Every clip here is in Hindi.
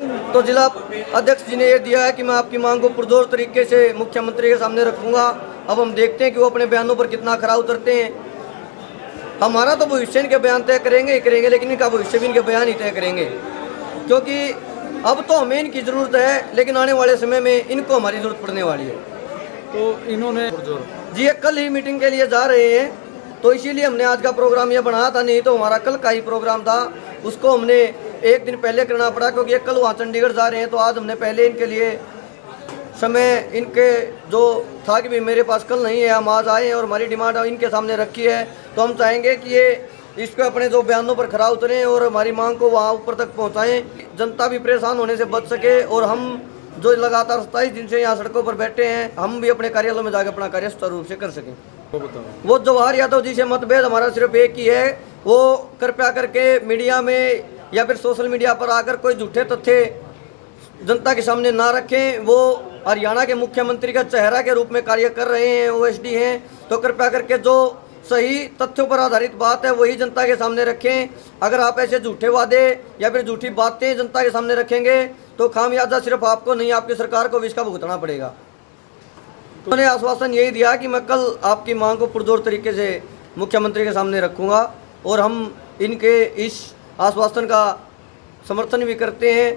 तो जिला अध्यक्ष जी ने ये दिया है कि मैं आपकी मांग को पुरजोर तरीके से मुख्यमंत्री के सामने रखूंगा। अब हम देखते हैं कि वो अपने बयानों पर कितना खरा उतरते हैं। हमारा तो भविष्य इनके बयान तय करेंगे ही करेंगे, लेकिन इनका भविष्य भी इनके बयान ही तय करेंगे, क्योंकि अब तो हमें इनकी ज़रूरत है, लेकिन आने वाले समय में इनको हमारी ज़रूरत पड़ने वाली है। तो इन्होंने जी कल ही मीटिंग के लिए जा रहे हैं, तो इसीलिए हमने आज का प्रोग्राम ये बनाया था, नहीं तो हमारा कल का ही प्रोग्राम था। उसको हमने एक दिन पहले करना पड़ा, क्योंकि ये कल वहाँ चंडीगढ़ जा रहे हैं। तो आज हमने पहले इनके लिए समय इनके जो था कि भाई मेरे पास कल नहीं है, हम आज आए हैं और हमारी डिमांड इनके सामने रखी है। तो हम चाहेंगे कि ये इसको अपने जो बयानों पर खरा उतरें और हमारी मांग को वहाँ ऊपर तक पहुँचाएँ, जनता भी परेशान होने से बच सके। और हम जो लगातार 27 दिन से यहाँ सड़कों पर बैठे हैं, हम भी अपने कार्यालयों में जाकर अपना कार्य सुचारू रूप से कर सकें। वो जवाहर यादव जी से मतभेद हमारा सिर्फ एक ही है, वो कृपया करके मीडिया में या फिर सोशल मीडिया पर आकर कोई झूठे तथ्य जनता के सामने ना रखें। वो हरियाणा के मुख्यमंत्री का चेहरा के रूप में कार्य कर रहे हैं, ओएसडी हैं। तो कृपया करके जो सही तथ्यों पर आधारित बात है वही जनता के सामने रखें। अगर आप ऐसे झूठे वादे या फिर झूठी बातें जनता के सामने रखेंगे तो खामियाजा सिर्फ आपको नहीं, आपकी सरकार को भी इसका भुगतना पड़ेगा। उन्होंने आश्वासन यही दिया कि मैं कल आपकी मांग को पुरजोर तरीके से मुख्यमंत्री के सामने रखूंगा, और हम इनके इस आश्वासन का समर्थन भी करते हैं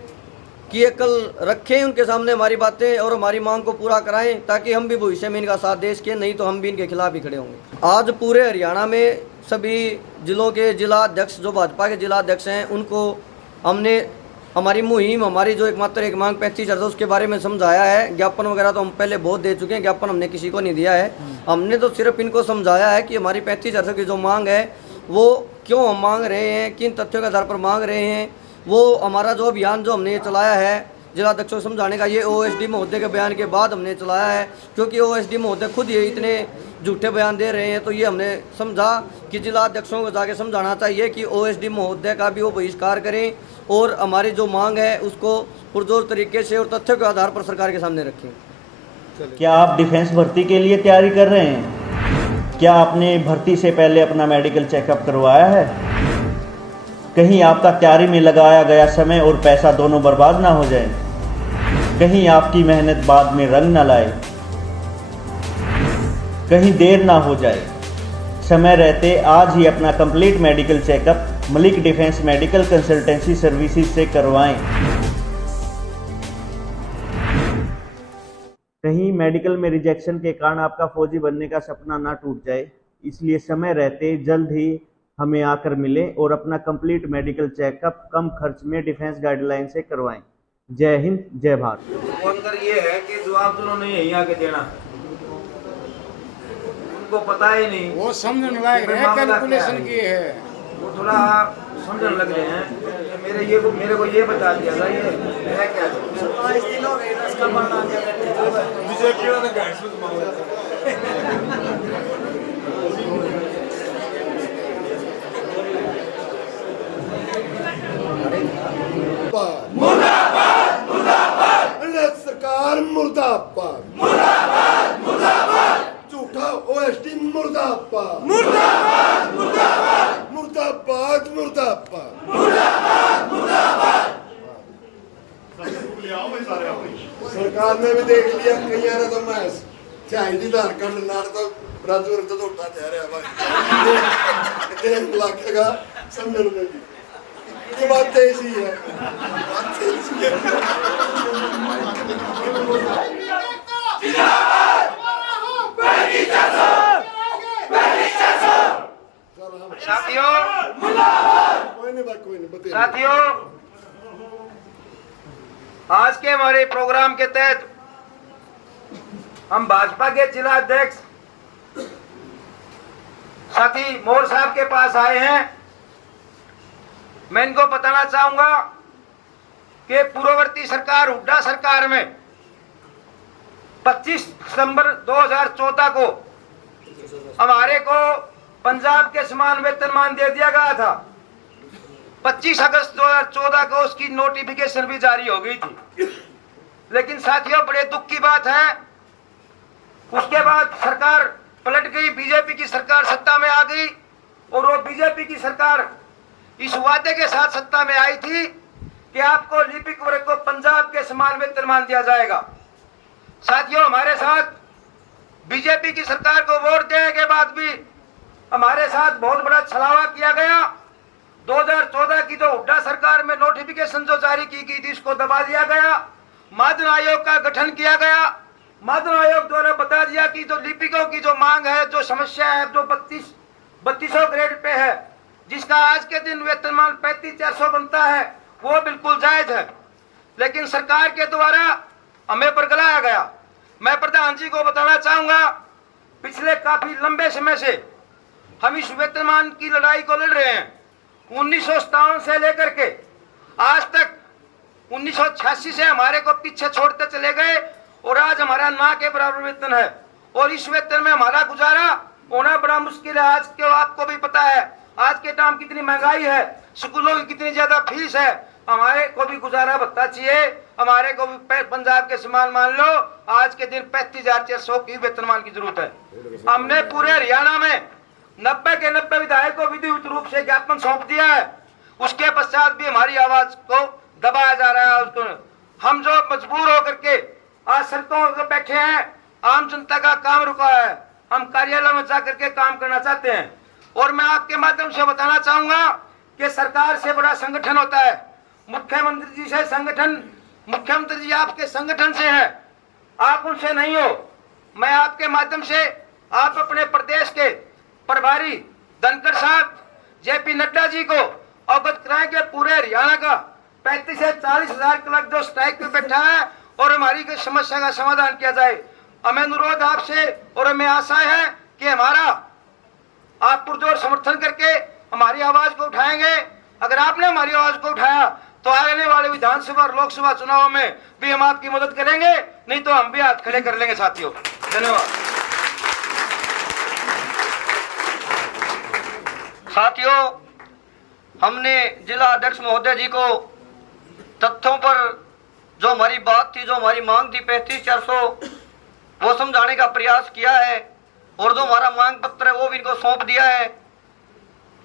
कि ये कल रखें उनके सामने हमारी बातें और हमारी मांग को पूरा कराएं, ताकि हम भी भविष्य में इनका साथ दे सकें, नहीं तो हम भी इनके खिलाफ ही खड़े होंगे। आज पूरे हरियाणा में सभी जिलों के जिला अध्यक्ष, जो भाजपा के जिला अध्यक्ष हैं, उनको हमने हमारी मुहिम, हमारी जो एकमात्र एक मांग 35,000 उसके बारे में समझाया है। ज्ञापन वगैरह तो हम पहले बहुत दे चुके हैं, ज्ञापन हमने किसी को नहीं दिया है। हमने तो सिर्फ इनको समझाया है कि हमारी 35,000 की जो मांग है वो क्यों हम मांग रहे हैं, किन तथ्यों के आधार पर मांग रहे हैं। वो हमारा जो अभियान जो हमने चलाया है जिला अध्यक्षों को समझाने का, ये ओएसडी महोदय के बयान के बाद हमने चलाया है, क्योंकि ओएसडी महोदय खुद ये इतने झूठे बयान दे रहे हैं। तो ये हमने समझा कि जिला अध्यक्षों को जाके समझाना चाहिए कि ओएसडी महोदय का भी वो बहिष्कार करें और हमारी जो मांग है उसको पुरजोर तरीके से और तथ्यों के आधार पर सरकार के सामने रखें। क्या आप डिफेंस भर्ती के लिए तैयारी कर रहे हैं? क्या आपने भर्ती से पहले अपना मेडिकल चेकअप करवाया है? कहीं आपका तैयारी में लगाया गया समय और पैसा दोनों बर्बाद ना हो जाए, कहीं आपकी मेहनत बाद में रंग ना लाए, कहीं देर ना हो जाए। समय रहते आज ही अपना complete medical checkup Malik defence medical consultancy services से करवाएं। कहीं मेडिकल में रिजेक्शन के कारण आपका फौजी बनने का सपना ना टूट जाए, इसलिए समय रहते जल्द ही हमें आकर मिले और अपना कंप्लीट मेडिकल चेकअप कम खर्च में डिफेंस गाइडलाइन से करवाएं। जय हिंद, जय भारत। अंदर ये है कि जवाब उन्होंने यही आके देना, उनको पता ही नहीं, वो समझने लायक है, कैलकुलेशन की है, वो थोड़ा समझने लग रहे हैं। मेरे को ये बता दिया था, ये है क्या 27 दिन हो गए इसका मामला बीजेपी वाले गाइड्स में मुर्दाबाद मुर्दाबाद सरकार मुर्दाबाद मुर्दाबाद मुर्दाबाद झूठा ओएसडी मुर्दाबाद मुर्दाबाद मुर्दाबाद मुर्दाबाद मुर्दाबाद मुर्दाबाद मुर्दाबाद। सरकार ने भी देख लिया, कई ने तो मैं चाहिए आधार कार्ड ना तो राजू तो झूठा कह रहा भाई 1 लाख का समझ में ये बात ऐसी है, बात ऐसी है। साथियों, आज के हमारे प्रोग्राम के तहत हम भाजपा के जिला अध्यक्ष साथी मोर साहब के पास आए हैं। मैं इनको बताना चाहूंगा कि पूर्ववर्ती सरकार, हुड्डा सरकार में 25 दिसंबर 2014 को हमारे को पंजाब के समान वेतनमान दे दिया गया था। 25 अगस्त 2014 को उसकी नोटिफिकेशन भी जारी हो गई थी। लेकिन साथियों, बड़े दुख की बात है, उसके बाद सरकार पलट गई, बीजेपी की सरकार सत्ता में आ गई और वो बीजेपी की सरकार इस वादे के साथ सत्ता में आई थी कि आपको लिपिक वर्ग को समान वेतनमान दिया जाएगा। साथियों, हमारे साथ बीजेपी की सरकार को वोट देने के बाद भी हमारे साथ बहुत बड़ा छलावा किया गया। 2014 की जो हुड्डा सरकार में नोटिफिकेशन जो जारी की गई थी, इसको दबा दिया गया। मादन आयोग का गठन किया गया। मादन आयोग द्वारा बता दिया कि जो लिपिकों की जो मांग है, जो समस्या है, जो 3200 ग्रेड पे है, जिसका आज के दिन वेतनमान 35,400 बनता है, वो बिल्कुल जायज है। लेकिन सरकार के द्वारा हमें बरगलाया गया। मैं प्रधान जी को बताना चाहूंगा, पिछले काफी लंबे समय से हम इस वेतनमान की लड़ाई को लड़ रहे हैं। 1957 से लेकर के आज तक 1986 से हमारे को पीछे छोड़ते चले गए और आज हमारा ना के बराबर वेतन है और इस वेतन में हमारा गुजारा होना बड़ा मुश्किल है। आज के आपको भी पता है आज के टाइम कितनी महंगाई है, स्कूलों की कितनी ज्यादा फीस है। हमारे को भी गुजारा भत्ता चाहिए, हमारे को भी पंजाब के समान मान लो आज के दिन 35,400 की वेतनमान की जरूरत है। हमने पूरे हरियाणा में 90 के 90 विधायक को विधिवत रूप से ज्ञापन सौंप दिया है। उसके पश्चात भी हमारी आवाज को दबाया जा रहा है। उसको हम जो मजबूर होकर के आज सड़कों पर बैठे हैं, आम जनता का काम रुका है, हम कार्यालय में जाकर के काम करना चाहते हैं। और मैं आपके माध्यम से बताना चाहूंगा कि सरकार से बड़ा संगठन होता है, मुख्यमंत्री जी से संगठन, मुख्यमंत्री जी आपके संगठन से है, आप उनसे नहीं हो। मैं आपके माध्यम से आप अपने प्रदेश के प्रभारी धनखड़ साहब जेपी नड्डा जी को अवगत कराएं कि पूरे हरियाणा का 35 से 40 हजार क्लर्क जो स्ट्राइक पे बैठा है और हमारी समस्या का समाधान किया जाए। हमें अनुरोध आपसे और हमें आशा है कि हमारा आप पुरजोर समर्थन करके हमारी आवाज को उठाएंगे। अगर आपने हमारी आवाज को उठाया तो आने वाले विधानसभा और लोकसभा चुनाव में भी हम आपकी मदद करेंगे, नहीं तो हम भी हाथ खड़े कर लेंगे। साथियों, धन्यवाद। साथियों, हमने जिला अध्यक्ष महोदय जी को तथ्यों पर जो हमारी बात थी, जो हमारी मांग थी 35,400, वो समझाने का प्रयास किया है और जो हमारा मांग पत्र है वो भी इनको सौंप दिया है।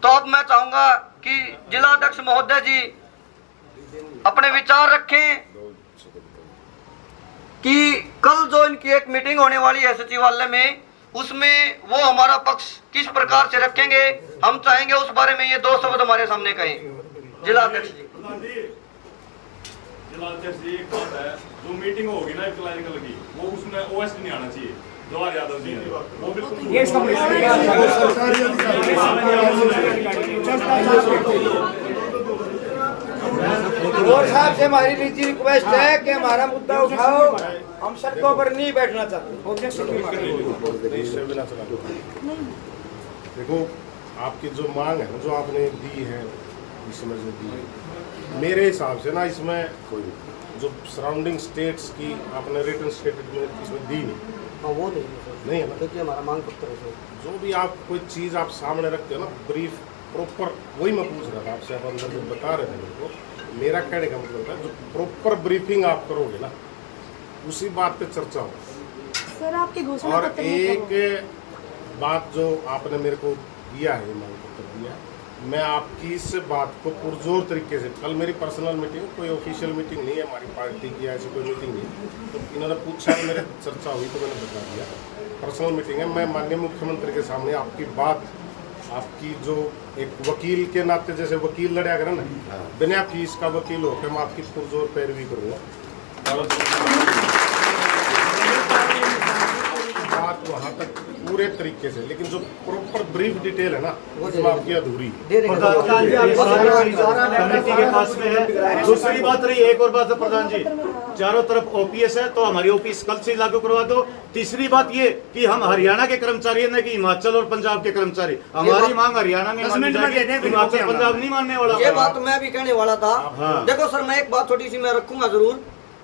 तो अब मैं चाहूंगा कि जिला अध्यक्ष महोदय जी अपने विचार रखें कि कल जो इनकी एक मीटिंग होने वाली है सचिवालय में, उसमें वो हमारा पक्ष किस प्रकार से रखेंगे। हम चाहेंगे उस बारे में ये 2 शब्द हमारे सामने कहें। जिला अध्यक्ष जी। जिला अध्यक्ष जी, एक बात है, जो मीटिंग होगी ना क्लैरिकल की, वो उसमें ओएसडी नहीं आना चाहिए। जवाहर यादव जी ने वो बिल्कुल और साहब से हमारी निजी रिक्वेस्ट है कि हमारा मुद्दा उठाओ, हम सड़कों पर नहीं बैठना चाहते। देखो, आपकी जो मांग है, जो आपने दी है, इसमें जो दी है, मेरे हिसाब से ना इसमें कोई जो सराउंडिंग स्टेट्स की आपने रिटन स्टेटमेंट इसमें दी नहीं। हाँ, वो नहीं है ना, देखिए हमारा मांग पत्र है। जो भी आप कोई चीज़ आप सामने रखते हो ना, ब्रीफ प्रॉपर, वही मैं पूछ रहा था आपसे। आप अंदर जो बता रहे थे मेरे को, मेरा कहने का मतलब था जो प्रॉपर ब्रीफिंग आप करोगे ना, उसी बात पे चर्चा हो। सर, आपकी घोषणा और पत्र एक बात जो आपने मेरे को दिया है, मांग पत्र दिया, मैं आपकी इस बात को पुरजोर तरीके से, कल मेरी पर्सनल मीटिंग, कोई ऑफिशियल मीटिंग नहीं है हमारी पार्टी की, ऐसी कोई मीटिंग नहीं, तो इन्होंने पूछा, मेरे चर्चा हुई तो मैंने बता दिया। पर्सनल मीटिंग है, मैं माननीय मुख्यमंत्री के सामने आपकी बात, आपकी जो एक वकील के नाते, जैसे वकील लड़ा करें ना, बिना फीस का वकील होकर मैं आपकी पुरजोर पैरवी करूँगा और बात वहाँ तक पूरे तरीके से, लेकिन जो प्रॉपर ब्रीफ डिटेल है ना, उसमें आपकी अधूरी है। कमेटी के पास में है। दूसरी बात रही, एक और बात है प्रधान जी, चारों तरफ ओपीएस है तो हमारी ओपीएस कल से लागू करवा दो। तीसरी बात ये कि हम हरियाणा के कर्मचारी हैं, कि हिमाचल और पंजाब के कर्मचारी। हमारी मांग हरियाणा में मानी जाएगी, हिमाचल पंजाब नहीं मानने वाला। ये बात मैं भी कहने वाला था। देखो सर, मैं एक बात छोटी सी मैं रखूंगा जरूर।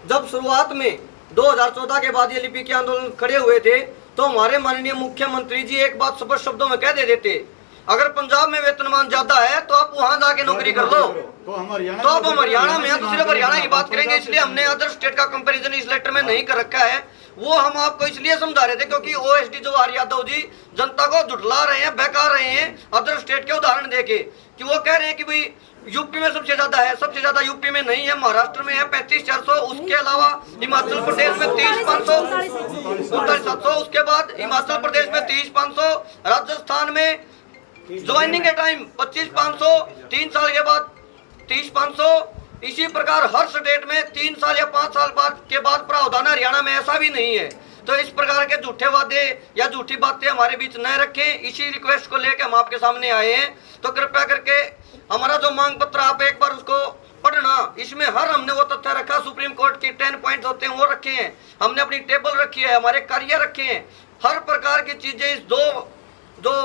जब शुरुआत में 2014 के बाद ये लिपि के आंदोलन खड़े हुए थे, तो हमारे माननीय मुख्यमंत्री जी एक बात स्पष्ट शब्दों में कह देते थे, अगर पंजाब में वेतनमान ज्यादा है तो आप वहां जाके नौकरी कर लो। तो हम हरियाणा में है तो सिर्फ हरियाणा की बात करेंगे। इसलिए हमने अदर स्टेट का कंपैरिजन इस लेटर में नहीं कर रखा है। वो हम आपको इसलिए समझा रहे थे क्योंकि ओएसडी जवाहर यादव जी जनता को झुठला रहे हैं, बहका रहे हैं अदर स्टेट के उदाहरण देके, कि वो कह रहे हैं कि भाई यूपी में सबसे ज्यादा है, सबसे ज्यादा यूपी में नहीं है, महाराष्ट्र में है 35,400, उसके अलावा हिमाचल प्रदेश में 23,500, 39,700, उसके बाद हिमाचल प्रदेश में 23,500, राजस्थान में ज्वाइनिंग के टाइम 25,500, 3 साल के बाद 30,500, इसी प्रकार हर स्टेट में 3 साल या 5 साल के बाद प्रावधान। हरियाणा में ऐसा भी नहीं है। तो इस प्रकार के झूठे वादे या झूठी बातें हमारे बीच न रखें, इसी रिक्वेस्ट को लेकर हम आपके सामने आए हैं। तो कृपया करके हमारा जो मांग पत्र आप एक बार उसको पढ़ना, इसमें हर हमने वो तथ्य रखा, सुप्रीम कोर्ट की 10 पॉइंट्स होते हैं वो रखे हैं, हमने अपनी टेबल रखी है, हमारे कार्य रखे हैं, हर प्रकार की चीजें इस दो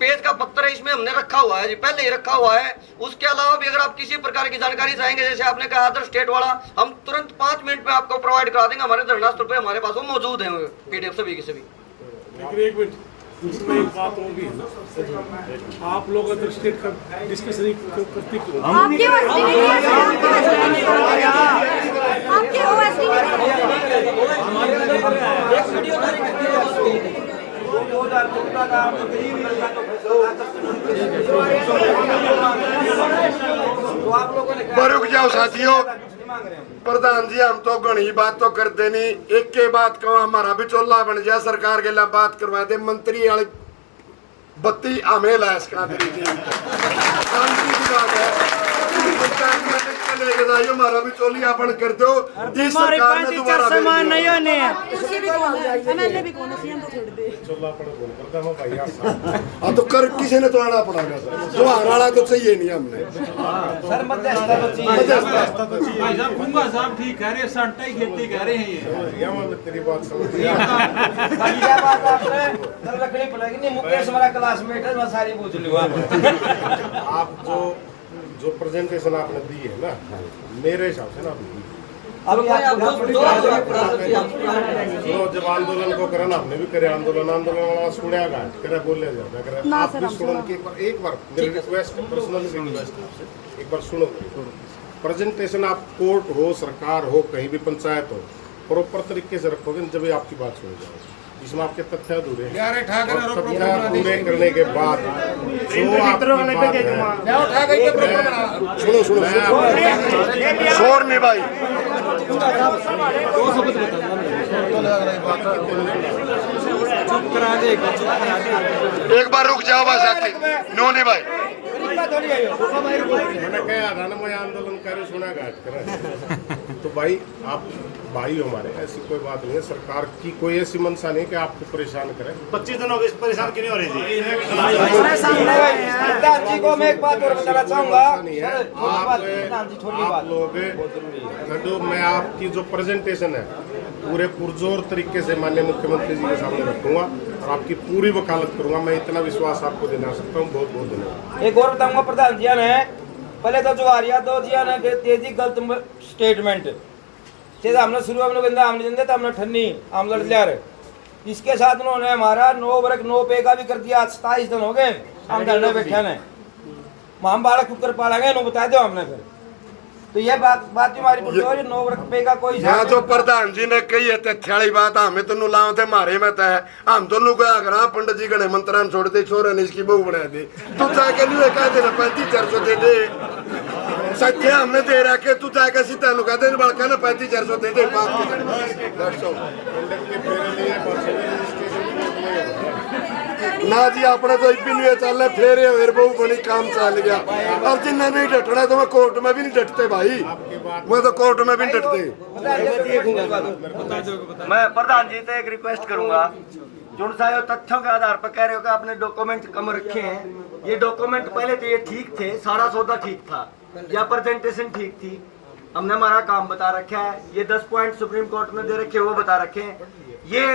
पेज का पत्र है इसमें हमने रखा हुआ है जी, पहले ही रखा हुआ है। उसके अलावा भी अगर आप किसी प्रकार की जानकारी चाहेंगे, जैसे आपने कहा अदर स्टेट वाला, हम तुरंत 5 मिनट में आपको प्रोवाइड करा देंगे। हमारे धरना स्थल पे हमारे पास वो मौजूद है PDF सभी के सभी। लेकिन एक मिनट, इसमें एक बात होगी ना, आप लोग अदर स्टेट का डिस्कशन क्यों करते क्यों? आपके OSD ने किया सर, आपके OSD ने रुक जाओ साथियों, प्रधान जी हम तो घनी बात तो करते नहीं, एक के बात कहो हमारा बिचौला बन जाए, सरकार के लिए बात करवा दे, मंत्री वाली बत्ती हमें लाश का हमारा बिचौलिया बन कर दो, जिस सरकार ने दोबारा नहीं होने MLA भी कौन सीएम तो छोड़ दे। हाँ तो कर किसी ने तो आना पड़ेगा सर, जो आने वाला तो चाहिए नहीं हमने सर मध्यस्थता तो चाहिए। भाई साहब खुंगा साहब ठीक कह रहे हैं, संटा ही खेती कह रहे हैं ये। तेरी बात समझ क्या बात आपने सर रखनी पड़ेगी नहीं, मुकेश हमारा क्लासमेट है, मैं सारी पूछ लूँ। आप जो प्रेजेंटेशन आपने दी है ना, मेरे हिसाब से ना जब आंदोलन को करे ना, हमने भी करे आंदोलन वाला सुनिया घाट करे बोले जाता करे, आप भी सुनो कि एक बार मेरी रिक्वेस्ट, पर्सनल रिक्वेस्ट आपसे, एक बार सुनो। प्रेजेंटेशन आप कोर्ट हो, सरकार हो, कहीं भी पंचायत हो, प्रॉपर तरीके से रखोगे जब आपकी बात सुनी जाएगी। इसमें आपके तथ्य अधूरे हैं, तथ्य पूरे करने के बाद जो आपकी बात है, सुनो शोर नहीं भाई, एक बार रुक जाओ बस साथी, नो नहीं भाई, मैंने कहा था ना मैं आंदोलन कर सुना घाट कर, तो भाई आप भाई हमारे, ऐसी कोई बात नहीं है, सरकार की कोई ऐसी मंशा नहीं कि आपको परेशान करे। 25 दिनों के परेशान क्यों नहीं हो रही थी? जी को मैं एक बात और बताना चाहूँगा, आप लोग जो मैं आपकी जो प्रेजेंटेशन है पूरे पुरजोर तरीके से माननीय मुख्यमंत्री जी के सामने रखूंगा और आपकी पूरी वकालत करूंगा। मैं इतना विश्वास आपको दिला सकता हूँ। बहुत बहुत धन्यवाद। एक और बताऊंगा, प्रधान जी ने पहले तो जवाहर यादव जी ने दे दी गलत स्टेटमेंट, जैसे हमने शुरू में हमने जनता हमने ठन्नी हम लड़ लिया रहे, इसके साथ उन्होंने हमारा 9 वर्ग 9 पे का भी कर दिया। 27 दिन हो गए हम धरने बैठे हैं, हम बालक कुकर पालेंगे नो बता दो हमने फिर, तो ये बात हमारी 9 वर्ग पे का कोई यहाँ जो प्रधान जी ने कही है थ्याली बात, हमें तो लाओ थे मारे में है, हम दोनों को अगर पंडित जी गणे मंत्रान छोड़ दे, छोरे ने इसकी बहू बना दे, तू जाके नहीं कह देना 35,400 दे दे, सत्य हमने दे रखे, तू जाके सीता कह दे बड़का ना 35,400 दे दे बात ना जी। अपने तो इपी चल फेरे फिर बहु बनी काम चल गया, अब जिन्हें नहीं डटना तो मैं कोर्ट में भी नहीं डटते भाई, मैं तो कोर्ट में भी नहीं डटते। मैं प्रधान जी से एक रिक्वेस्ट करूंगा, जुड़ साहब तथ्यों के आधार पर कह रहे हो कि आपने डॉक्यूमेंट कम रखे हैं, ये डॉक्यूमेंट पहले तो ये ठीक थे, सारा सौदा ठीक था, या प्रेजेंटेशन ठीक थी, हमने हमारा काम बता रखा है, ये 10 पॉइंट सुप्रीम कोर्ट में दे रखे वो बता रखे हैं। ये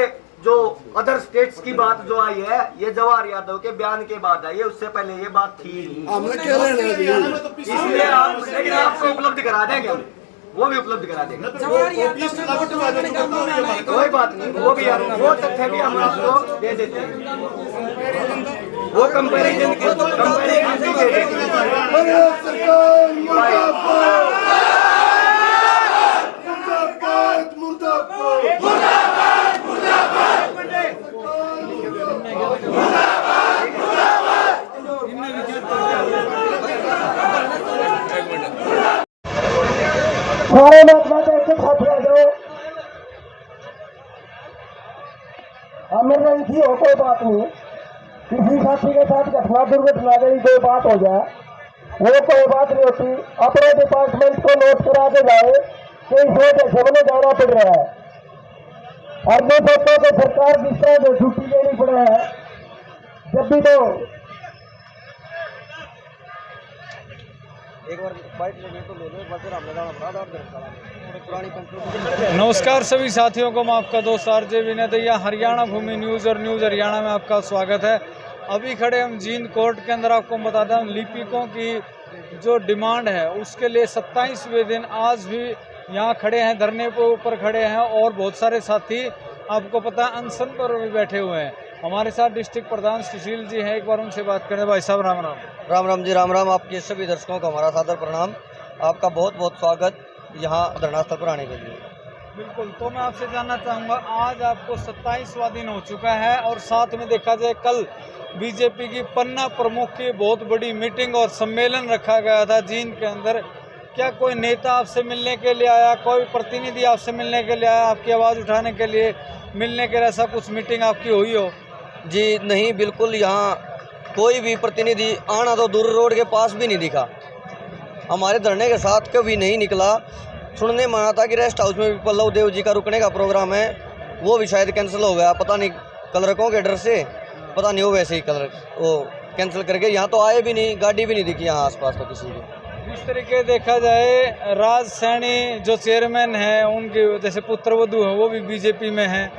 जो अदर स्टेट्स की बात जो आई है, ये जवाहर यादव के बयान के बाद आई है, उससे पहले ये बात थी, इसलिए आप लेकिन आपको उपलब्ध करा देंगे, वो भी उपलब्ध करा देंगे, कोई बात नहीं, वो भी वो तथ्य भी हम आपको दे देते हैं, वो कंपैरिजन के सारे महात्मा का एक साथ रह जाओ। इमरजेंसी हो कोई बात नहीं, किसी साथी के साथ घटना दुर्घटना गई कोई बात हो जाए वो कोई बात नहीं होती। अपने डिपार्टमेंट को नोट करा के जाए कि इस वजह से हमें जाना पड़ रहा है। और मैं सोचता हूँ कि सरकार जिस तरह से छुट्टी देनी पड़ रहा है, जब भी तो एक बार बाइक लेने तो ले लो, एक बार फिर हमने जाना पड़ा और पुरानी कंट्रोल। नमस्कार सभी साथियों को, मैं आपका दोस्त आरजे विनय दैया, हरियाणा भूमि न्यूज़ और न्यूज़ हरियाणा में आपका स्वागत है। अभी खड़े हम जींद कोर्ट के अंदर। आपको बताता हूँ लिपिकों की जो डिमांड है उसके लिए 27वें दिन आज भी यहाँ खड़े हैं, धरने पर ऊपर खड़े हैं और बहुत सारे साथी आपको पता है अनशन पर भी बैठे हुए हैं। हमारे साथ डिस्ट्रिक्ट प्रधान सुशील जी हैं, एक बार उनसे बात करें। भाई साहब राम राम। राम राम जी, राम राम। आपके सभी दर्शकों को हमारा सादर प्रणाम। आपका बहुत बहुत स्वागत यहाँ धरना स्थल पर आने के लिए। बिल्कुल, तो मैं आपसे जानना चाहूँगा, आज आपको 27वां दिन हो चुका है और साथ में देखा जाए कल बीजेपी की पन्ना प्रमुख की बहुत बड़ी मीटिंग और सम्मेलन रखा गया था जींद के अंदर। क्या कोई नेता आपसे मिलने के लिए आया, कोई प्रतिनिधि आपसे मिलने के लिए आया, आपकी आवाज़ उठाने के लिए मिलने के लिए ऐसा कुछ मीटिंग आपकी हुई हो? जी नहीं, बिल्कुल यहाँ कोई भी प्रतिनिधि आना तो दूर रोड के पास भी नहीं दिखा। हमारे धरने के साथ कभी नहीं निकला। सुनने में आया था कि रेस्ट हाउस में भी पल्लव देव जी का रुकने का प्रोग्राम है, वो भी शायद कैंसिल हो गया, पता नहीं कलरकों के डर से, पता नहीं, वो वैसे ही कलर वो कैंसिल करके यहाँ तो आए भी नहीं, गाड़ी भी नहीं दिखी यहाँ आसपास तो किसी की। इस तरीके देखा जाए राज सैनी जो चेयरमैन हैं, उनके जैसे पुत्रवधू है वो भी बीजेपी में हैं,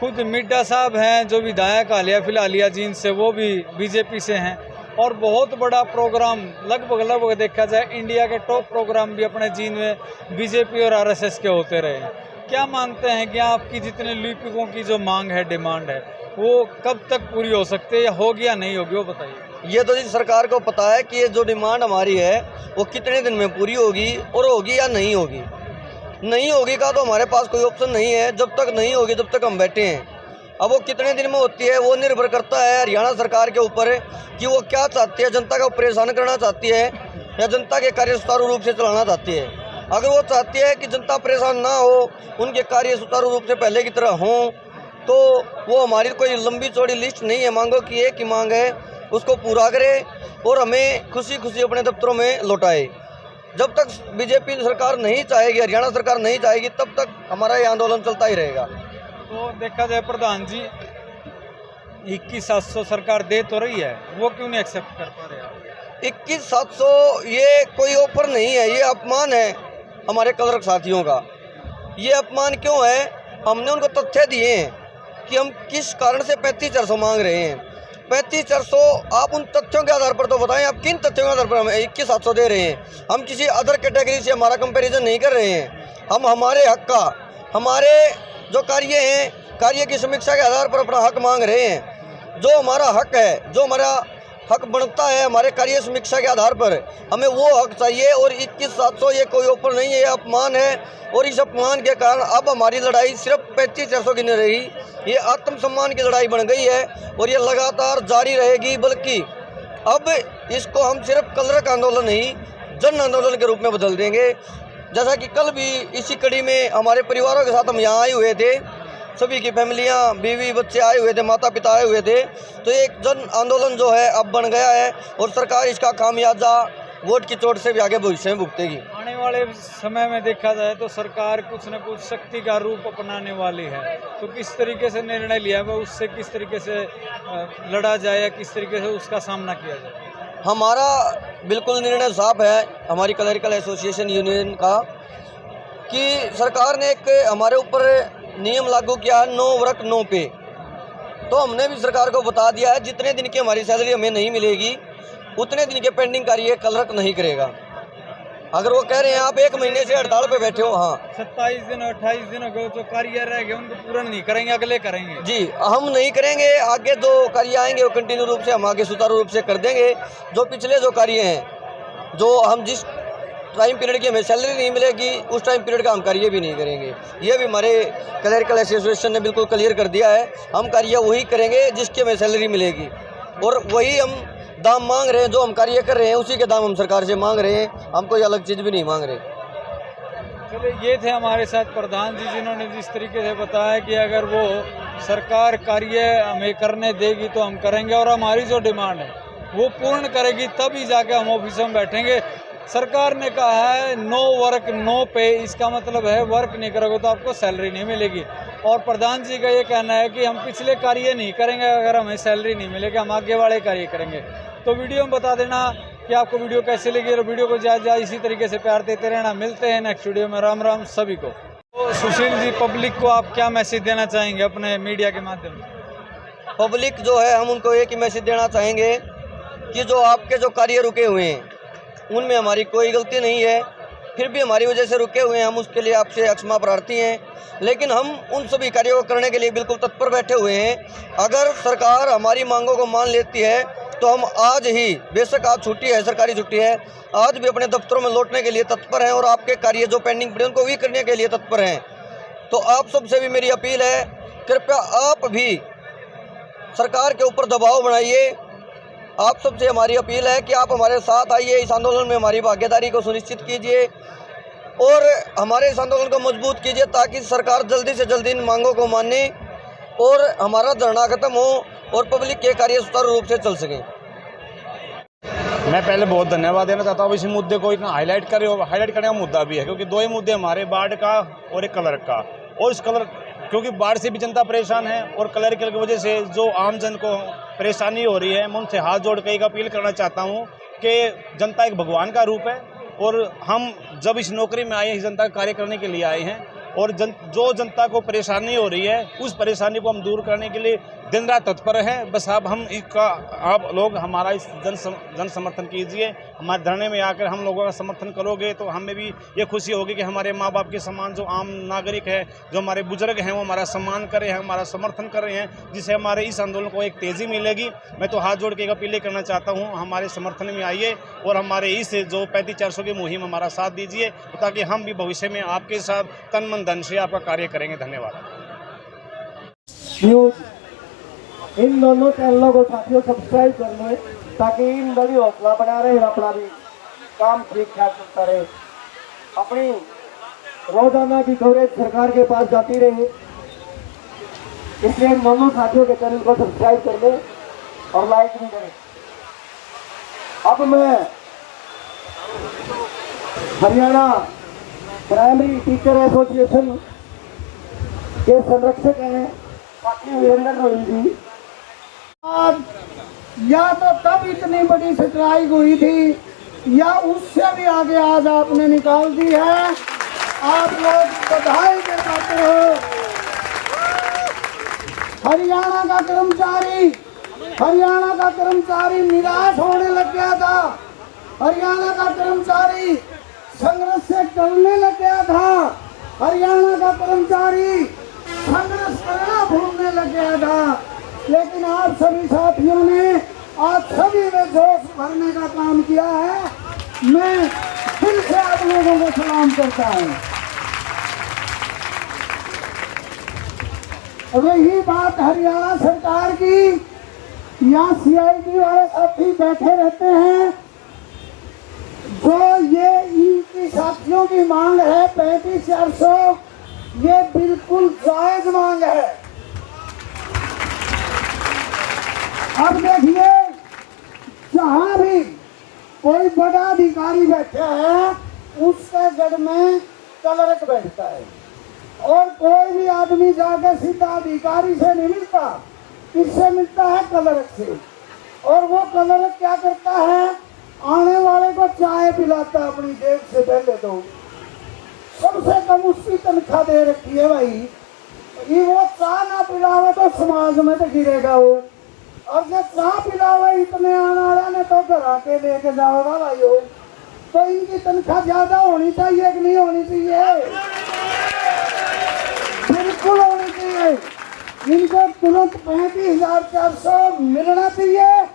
खुद मिड्डा साहब हैं जो विधायक हालिया फिलहालिया जींद से, वो भी बीजेपी से हैं। और बहुत बड़ा प्रोग्राम लगभग देखा जाए इंडिया के टॉप प्रोग्राम भी अपने जींद में बीजेपी और आरएसएस के होते रहे हैं। क्या मानते हैं कि आपकी जितने लिपिकों की जो मांग है, डिमांड है, वो कब तक पूरी हो सकती है या होगी या नहीं होगी, वो बताइए। ये तो जी सरकार को पता है कि ये जो डिमांड हमारी है वो कितने दिन में पूरी होगी और होगी या नहीं होगी। नहीं होगी का तो हमारे पास कोई ऑप्शन नहीं है। जब तक नहीं होगी तब तक हम बैठे हैं। अब वो कितने दिन में होती है वो निर्भर करता है हरियाणा सरकार के ऊपर कि वो क्या चाहती है, जनता को परेशान करना चाहती है या जनता के कार्य सुचारू रूप से चलाना चाहती है। अगर वो चाहती है कि जनता परेशान ना हो, उनके कार्य सुचारू रूप से पहले की तरह हों, तो वो हमारी कोई लंबी चौड़ी लिस्ट नहीं है मांगों की। एक ही मांग है, उसको पूरा करे और हमें खुशी खुशी अपने दफ्तरों में लौटाए। जब तक बीजेपी सरकार नहीं चाहेगी, हरियाणा सरकार नहीं चाहेगी, तब तक हमारा ये आंदोलन चलता ही रहेगा। तो देखा जाए प्रधान जी, 21,700 सरकार दे तो रही है, वो क्यों नहीं एक्सेप्ट कर पा रहे? 21,700 ये कोई ऑफर नहीं है, ये अपमान है हमारे क्लर्क साथियों का। ये अपमान क्यों है? हमने उनको तथ्य दिए हैं कि हम किस कारण से 35,400 मांग रहे हैं। 35,400 आप उन तथ्यों के आधार पर तो बताएं, आप किन तथ्यों के आधार पर हमें 21,700 दे रहे हैं। हम किसी अदर कैटेगरी से हमारा कंपैरिजन नहीं कर रहे हैं। हम हमारे हक का, हमारे जो कार्य हैं, कार्य की समीक्षा के आधार पर अपना हक मांग रहे हैं। जो हमारा हक है, जो हमारा हक बनता है हमारे कार्य समीक्षा के आधार पर, हमें वो हक चाहिए। और 21,700 ये कोई ऑफर नहीं है, ये अपमान है। और इस अपमान के कारण अब हमारी लड़ाई सिर्फ 35,400 की नहीं रही, ये आत्मसम्मान की लड़ाई बन गई है और ये लगातार जारी रहेगी। बल्कि अब इसको हम सिर्फ क्लर्क आंदोलन नहीं, जन आंदोलन के रूप में बदल देंगे। जैसा कि कल भी इसी कड़ी में हमारे परिवारों के साथ हम यहाँ आए हुए थे, सभी की फैमिलियाँ, बीवी बच्चे आए हुए थे, माता पिता आए हुए थे। तो एक जन आंदोलन जो है अब बन गया है और सरकार इसका खामियाजा वोट की चोट से भी आगे भविष्य में भुगतेगी। आने वाले समय में देखा जाए तो सरकार कुछ न कुछ शक्ति का रूप अपनाने वाली है, तो किस तरीके से निर्णय लिया है, उससे किस तरीके से लड़ा जाए या किस तरीके से उसका सामना किया जाए? हमारा बिल्कुल निर्णय साफ है, हमारी क्लरिकल एसोसिएशन यूनियन का, कि सरकार ने एक हमारे ऊपर नियम लागू किया है, नो वर्क नो पे। तो हमने भी सरकार को बता दिया है जितने दिन की हमारी सैलरी हमें नहीं मिलेगी उतने दिन के पेंडिंग कार्य क्लर्क नहीं करेगा। अगर वो कह रहे हैं आप 1 महीने से हड़ताल पे बैठे हो, हाँ 27 दिन 28 दिन हो गए, जो कार्य रह गए उनको पूरा नहीं करेंगे, अगले करेंगे। जी, हम नहीं करेंगे। आगे जो कार्य आएंगे वो कंटिन्यू रूप से हम आगे सुचारू रूप से कर देंगे। जो पिछले जो कार्य हैं, जो हम जिस टाइम पीरियड की हमें सैलरी नहीं मिलेगी उस टाइम पीरियड का हम कार्य भी नहीं करेंगे। ये भी हमारे क्लरिकल एसोसिएशन ने बिल्कुल क्लियर कर दिया है। हम कार्य वही करेंगे जिसकी हमें सैलरी मिलेगी और वही हम दाम मांग रहे हैं। जो हम कार्य कर रहे हैं उसी के दाम हम सरकार से मांग रहे हैं, हम कोई अलग चीज़ भी नहीं मांग रहे। चलिए, ये थे हमारे साथ प्रधान जी, जिन्होंने जिस तरीके से बताया कि अगर वो सरकार कार्य हमें करने देगी तो हम करेंगे, और हमारी जो डिमांड है वो पूर्ण करेगी तभी जाके हम ऑफिस में बैठेंगे। सरकार ने कहा है नो वर्क नो पे, इसका मतलब है वर्क नहीं करोगे तो आपको सैलरी नहीं मिलेगी। और प्रधान जी का ये कहना है कि हम पिछले कार्य नहीं करेंगे अगर हमें सैलरी नहीं मिलेगी, हम आगे वाले कार्य करेंगे। तो वीडियो में बता देना कि आपको वीडियो कैसी लगी, और वीडियो को ज़्यादा इसी तरीके से प्यार देते रहना। मिलते हैं नेक्स्ट वीडियो में। राम राम सभी को। तो सुशील जी, पब्लिक को आप क्या मैसेज देना चाहेंगे अपने मीडिया के माध्यम से? पब्लिक जो है, हम उनको एक ही मैसेज देना चाहेंगे कि जो आपके जो कार्य रुके हुए हैं उनमें हमारी कोई गलती नहीं है, फिर भी हमारी वजह से रुके हुए हैं, हम उसके लिए आपसे क्षमा प्रार्थी हैं। लेकिन हम उन सभी कार्यों को करने के लिए बिल्कुल तत्पर बैठे हुए हैं। अगर सरकार हमारी मांगों को मान लेती है तो हम आज ही, बेशक आज छुट्टी है, सरकारी छुट्टी है, आज भी अपने दफ्तरों में लौटने के लिए तत्पर हैं और आपके कार्य जो पेंडिंग पड़े उनको भी करने के लिए तत्पर हैं। तो आप सबसे भी मेरी अपील है, कृपया आप भी सरकार के ऊपर दबाव बनाइए। आप सबसे हमारी अपील है कि आप हमारे साथ आइए, इस आंदोलन में हमारी भागीदारी को सुनिश्चित कीजिए और हमारे इस आंदोलन को मजबूत कीजिए ताकि सरकार जल्दी से जल्दी इन मांगों को माने और हमारा धरना खत्म हो और पब्लिक के कार्य सुचारू रूप से चल सकें। मैं पहले बहुत धन्यवाद देना चाहता हूँ इस मुद्दे को इतना हाईलाइट करने का मुद्दा भी है, क्योंकि दो ही मुद्दे हमारे बाढ़ का और एक कलर का। और इस कलर, क्योंकि बाढ़ से भी जनता परेशान है और कलर की वजह से जो आम जन को परेशानी हो रही है, मैं उनसे हाथ जोड़ के एक अपील करना चाहता हूँ कि जनता एक भगवान का रूप है और हम जब इस नौकरी में आए हैं, इस जनता का कार्य करने के लिए आए हैं और जो जनता को परेशानी हो रही है उस परेशानी को हम दूर करने के लिए दिन रात तत्पर हैं। बस आप लोग हमारा इस जन समर्थन कीजिए, हमारे धरने में आकर हम लोगों का समर्थन करोगे तो हमें भी ये खुशी होगी कि हमारे माँ बाप के समान जो आम नागरिक है, जो हमारे बुजुर्ग हैं, वो हमारा सम्मान कर रहे हैं, हमारा समर्थन कर रहे हैं, जिससे हमारे इस आंदोलन को एक तेज़ी मिलेगी। मैं तो हाथ जोड़ के एक अपील करना चाहता हूँ, हमारे समर्थन में आइए और हमारे इस जो 35-400 की मुहिम हमारा साथ दीजिए ताकि हम भी भविष्य में आपके साथ तन मन धन से आपका कार्य करेंगे। धन्यवाद। इन दोनों चैनलों को साथियों सब्सक्राइब कर लें ताकि इन बड़ी हौसला बना रहे और अपना भी काम ठीक ठाक करता रहे, अपनी रोजाना की कवरेज सरकार के पास जाती रहे। इसलिए इन दोनों साथियों के चैनल को सब्सक्राइब कर लें और लाइक भी करें। अब मैं हरियाणा प्राइमरी टीचर एसोसिएशन के संरक्षक हैं साथी वीरेंद्र रोहिल जी। या तो तब इतनी बड़ी स्ट्राइक हुई थी या उससे भी आगे आज आपने निकाल दी है। आप लोग बधाई के पात्र हो। हरियाणा का कर्मचारी निराश होने लग गया था, हरियाणा का कर्मचारी संघर्ष से टलने लग गया था, हरियाणा का कर्मचारी संघर्ष करना भूलने लग गया था। लेकिन आप सभी साथियों ने आज सभी में जोश भरने का काम किया है। मैं दिल से आप लोगों को सलाम करता हूँ। रही बात हरियाणा सरकार की, यहाँ CID वाले साथी बैठे रहते हैं, जो ये इनकी साथियों की मांग है 35-400, ये बिल्कुल जायज मांग है। अब देखिए, जहां भी कोई बड़ा अधिकारी बैठा है उसके गढ़ में क्लर्क बैठता है और कोई भी आदमी जाकर सीधा अधिकारी से नहीं मिलता, किससे मिलता है? क्लर्क से। और वो क्लर्क क्या करता है? आने वाले को चाय पिलाता अपनी जेब से पहले तो। सबसे कम उसकी तनख्वाह दे रखी है भाई। ये वो चाय ना पिलावे तो समाज में तो गिरेगा वो, और जब चाह पिलावे इतने आने वाले ने तो घर आके लेके जाओगा भाइयों। तो इनकी तनख्वाह ज्यादा होनी चाहिए कि नहीं होनी चाहिए? बिल्कुल होनी चाहिए। इनको तुरंत 35,400 मिलना चाहिए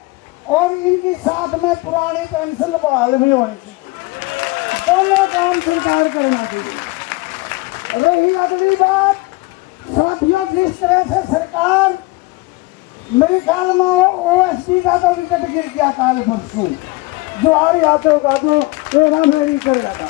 और इनकी साथ में पुरानी पेंशन बहाल भी होनी चाहिए। दोनों काम सरकार करना चाहिए। रही अगली बात, साथियों, जिस तरह से सरकार, मेरे ख्याल में OSD का तो विकेट गिर गया काल परसों, जो यादव का जो मेरी कर रहा था।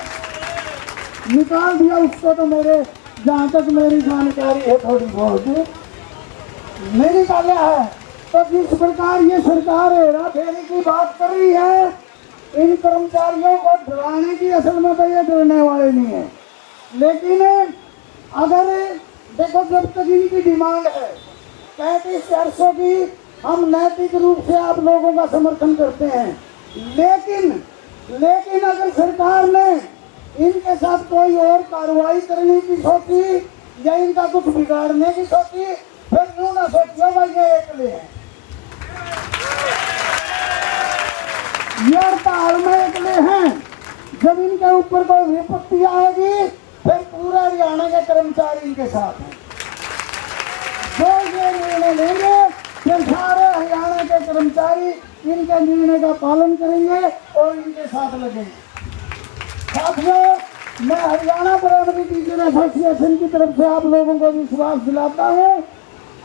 निकाल दिया उसको, तो मेरे जहाँ तक मेरी जानकारी है थोड़ी बहुत नहीं निकाला है। तो जिस प्रकार ये सरकार हेरा फेरी की बात कर रही है, इन कर्मचारियों को डराने की, असल में तो ये डरने वाले नहीं है। लेकिन अगर देखो, जब तक इनकी डिमांड है 35,400 की, हम नैतिक रूप से आप लोगों का समर्थन करते हैं। लेकिन अगर सरकार ने इनके साथ कोई और कार्रवाई करने की सोची या इनका कुछ बिगाड़ने की सोची, फिर यूं ना सोचियो भाई ये अकेले हैं, ये हड़ताल में अकेले हैं। जब इनके ऊपर कोई विपत्ति आएगी, फिर पूरा हरियाणा के कर्मचारी इनके साथ हैं। जो ये निर्णय लेंगे, फिर सारे हरियाणा के कर्मचारी इनके निर्णय का पालन करेंगे और इनके साथ लगेंगे। साथियों, मैं हरियाणा प्राइमरी टीचर एसोसिएशन की तरफ से आप लोगों को विश्वास दिलाता हूँ,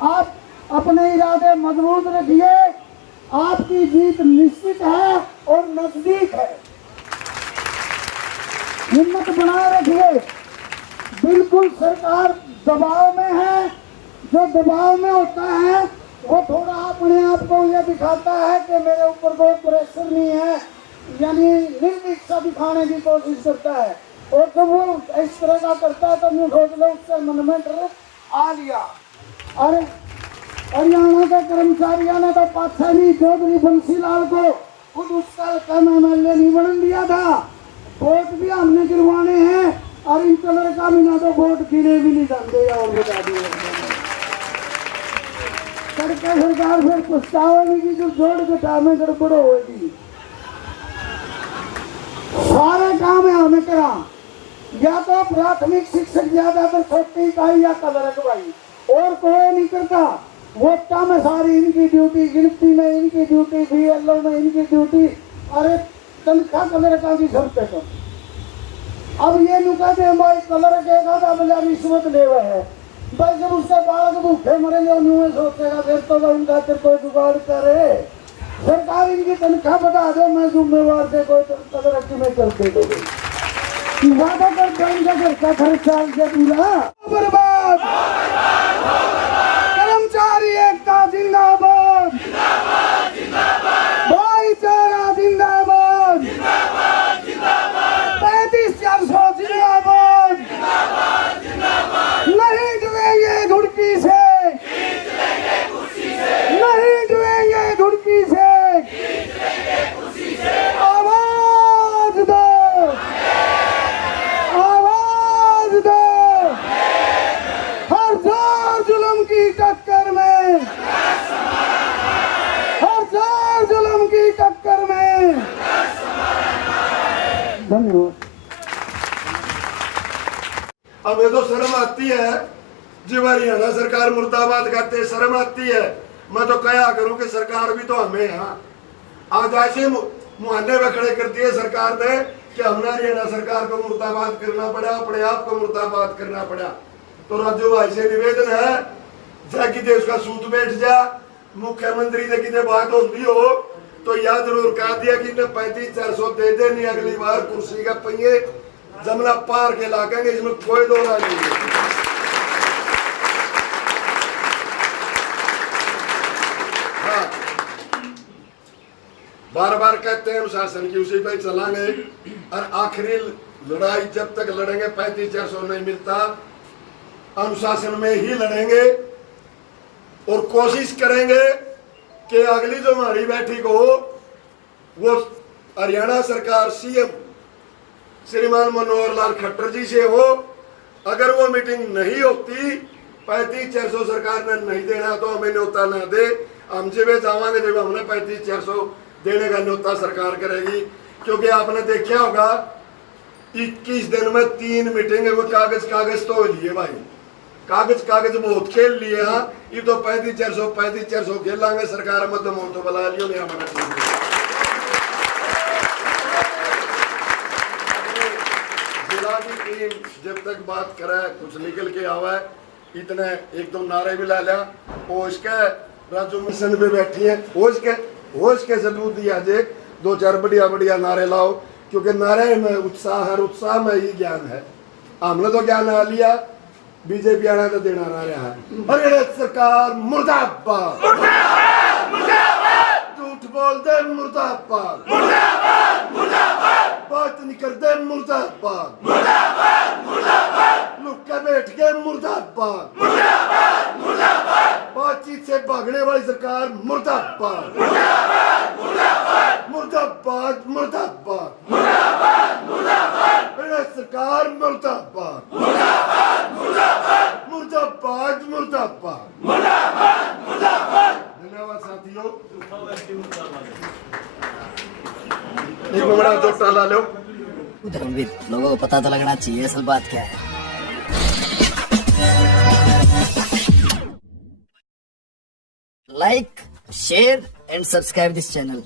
आप अपने इरादे मजबूत रखिए, आपकी जीत निश्चित है और नजदीक है। हिम्मत बनाए रखिए। बिल्कुल सरकार दबाव में है, जो दबाव में होता है वो थोड़ा अपने आप को ये दिखाता है कि मेरे ऊपर कोई प्रेशर नहीं है, यानी निर्दीक्षा दिखाने की कोशिश करता है। और जब वो इस तरह का करता है तो मैं सोच लो उससे मन में डर आ लिया। और हरियाणा के कर्मचारियों ने तो पातशाही चौधरी बंसीलाल को खुद उसका कम MLA नहीं बन दिया था। वोट भी हमने गिरवाने हैं और इन कलर का भी ना तो वोट गिरे भी नहीं जाते। और बता दिया करके सरकार फिर पछतावेगी कि जो जोड़ घटा में गड़बड़ होगी। सारे काम है हमें करा, या तो प्राथमिक शिक्षक ज्यादातर छोटी इकाई या कलर भाई, और कोई नहीं करता। वोटा में सारी इनकी ड्यूटी, गिनती में इनकी ड्यूटी, BLO में इनकी ड्यूटी, अरे तनख्वाह कलर का भी सब पे। अब ये नुका दे भाई कलर के का रिश्वत ले हुए है भाई, जब उसके बालक भूखे मरेंगे उन्हें सोचेगा फिर तो उनका फिर कोई जुगाड़ करे। सरकार इनकी तनख्वाह बढ़ा दे, मैं जिम्मेवार से कोई कदर में करके दोगे। वादा कर इनका घर का खर्चा पूरा बर्बाद। कर्मचारी एकता जिंदाबाद, भाईचारा जिंदाबाद, 35,400 जिंदाबाद। नहीं डुबेंगे घुड़की से, नहीं डुबेंगे घुड़की से। आवाज दो, आवाज दो। हर जोर जुल्म की टक्कर में, हर जोर जुल्म की टक्कर में। धन्यवाद। हमें तो शर्म आती है जब हरियाणा सरकार मुर्दाबाद करते, शर्म आती है। मैं तो कहा करूं कि सरकार भी तो हमें यहाँ आज ऐसे मुहाने में खड़े कर दिए सरकार ने कि हमने हरियाणा सरकार को मुर्दाबाद करना पड़ा, अपने आप को मुर्दाबाद करना पड़ा। तो राजू भाई से निवेदन है, जाकि देश का सूत बैठ जा, मुख्यमंत्री से कितने बात होती हो तो याद जरूर कहा दिया कि 35,400 दे दे, नहीं अगली बार कुर्सी का पहिए जमना पार के लागेंगे, इसमें कोई दो राय नहीं है। हाँ, बार बार कहते हैं अनुशासन की, उसी पे चलांगे और आखिरी लड़ाई जब तक लड़ेंगे 35,400 नहीं मिलता, अनुशासन में ही लड़ेंगे और कोशिश करेंगे कि अगली जो हमारी बैठक हो वो हरियाणा सरकार CM श्रीमान मनोहर लाल खट्टर जी से हो। अगर वो मीटिंग नहीं होती, 35,400 सरकार ने नहीं देना तो हमें न्योता ना दे, हम जब जावांगे जब हमने 35,400 देने का न्योता सरकार करेगी। क्योंकि आपने देखा होगा 21 दिन में 3 मीटिंग वो कागज तो लिए भाई, कागज बहुत खेल लिए। ये तो 35,400 खेलांगे सरकार मत तो बुला लियो नहीं हमारा। जिला की टीम जब तक बात करे कुछ निकल के आवा है, इतने एक दो नारे भी ला लिया। होश के राजू मिशन पे बैठी है, होश के सबूत दिया जे 2-4 बढ़िया नारे लाओ, क्योंकि नारे में उत्साह है, उत्साह में ही ज्ञान है। हमने तो क्या ना लिया, बीजेपी आना तो देना ना रहा है। हरियाणा सरकार मुर्दाबाद, झूठ बोल दे मुर्दाबाद, बात नहीं कर दे मुर्दाबाद, लुक के बैठ के मुर्दाबाद, बातचीत से भागने वाली सरकार मुर्दाबाद, मुर्दाबाद, मुर्दाबाद, हरियाणा सरकार मुर्दाबाद, मुर्दाबाद, मुर्दाबाद। धन्यवाद साथियों। एक मिनट जो टाला लो। धर्मवीर, लोगों को पता तो लगना चाहिए असल बात क्या है। Like, share and subscribe this channel,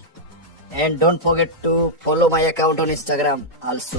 and don't forget to follow my account on Instagram also.